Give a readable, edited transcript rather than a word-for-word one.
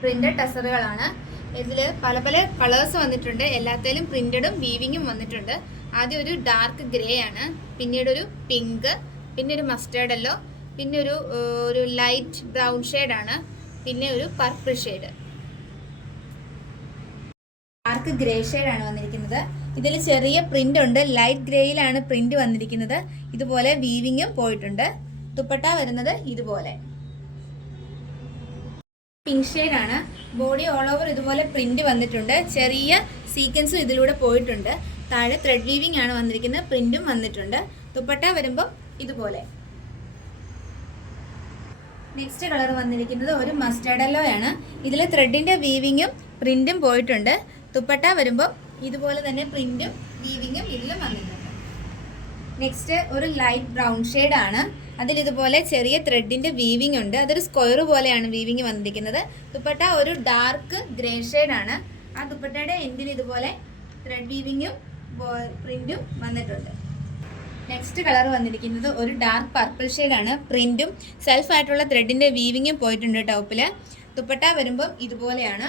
Printed ടസറുകളാണ്. ഇതിൽ പല പല കളേഴ്സ് വന്നിട്ടുണ്ട്. എല്ലാത്തിലും പ്രിന്റഡും വീവിങ്ങും വന്നിട്ടുണ്ട്. ആദ്യം ഒരു ഡാർക്ക് ഗ്രേ ആണ്, പിന്നീട് ഒരു പിങ്ക്, പിന്നെ ഒരു മസ്റ്റേർഡ് യെല്ലോ, പിന്നെ ഒരു ലൈറ്റ് ബ്രൗൺ ഷെയ്ഡാണ്, പിന്നെ ഒരു പർപ്പിൾ ഷെയ്ഡ്. ഡാർക്ക് ഗ്രേ ഷെയ്ഡാണ് വന്നിരിക്കുന്നത്. ഇതിൽ ചെറിയ പ്രിന്റ് ഉണ്ട്. ലൈറ്റ് ഗ്രേയിലാണ് പ്രിന്റ് വന്നിരിക്കുന്നത്. ഇതുപോലെ വീവിങ്ങും പോയിട്ടുണ്ട്. ദുപ്പട്ട വരുന്നത് ഇതുപോലെ പിങ്ക് ഷെയ്ഡാണ്. ബോഡി ഓൾ ഓവർ ഇതുപോലെ പ്രിന്റ് വന്നിട്ടുണ്ട്. ചെറിയ സീക്വൻസും ഇതിലൂടെ പോയിട്ടുണ്ട്. താഴെ ത്രെഡ് വീവിംഗ് ആണ് വന്നിരിക്കുന്നത്. പ്രിന്റും വന്നിട്ടുണ്ട്. ദുപ്പട്ട വരുമ്പോൾ ഇതുപോലെ. നെക്സ്റ്റ് കളർ വന്നിരിക്കുന്നത് ഒരു മസ്റ്റേർഡ് യെല്ലോ ആണ്. ഇതിൽ ത്രെഡിന്റെ വീവിങ്ങും പ്രിന്റും പോയിട്ടുണ്ട്. ദുപ്പട്ട വരുമ്പോൾ ഇതുപോലെ തന്നെ പ്രിന്റും വീവിങ്ങും ഇതിലും വന്നിട്ടുണ്ട്. നെക്സ്റ്റ് ഒരു ലൈറ്റ് ബ്രൗൺ ഷെയ്ഡ് ആണ്. അതിൽ ഇതുപോലെ ചെറിയ ത്രെഡിന്റെ വീവിംഗ് ഉണ്ട്. അതൊരു സ്ക്വയർ പോലെയാണ് വീവിംഗ് വന്നിരിക്കുന്നത്. ദുപ്പട്ട ഒരു ഡാർക്ക് ഗ്രേ ഷെയ്ഡാണ്. ആ ദുപ്പട്ടയുടെ എൻഡിൽ ഇതുപോലെ ത്രെഡ് വീവിങ്ങും പ്രിന്റും വന്നിട്ടുണ്ട്. നെക്സ്റ്റ് കളർ വന്നിരിക്കുന്നത് ഒരു ഡാർക്ക് പർപ്പിൾ ഷെയ്ഡാണ്. പ്രിന്റും സെൽഫ് ആയിട്ടുള്ള ത്രെഡിന്റെ വീവിങ്ങും പോയിട്ടുണ്ട് ടോപ്പിൽ. ദുപ്പട്ട വരുമ്പം ഇതുപോലെയാണ്.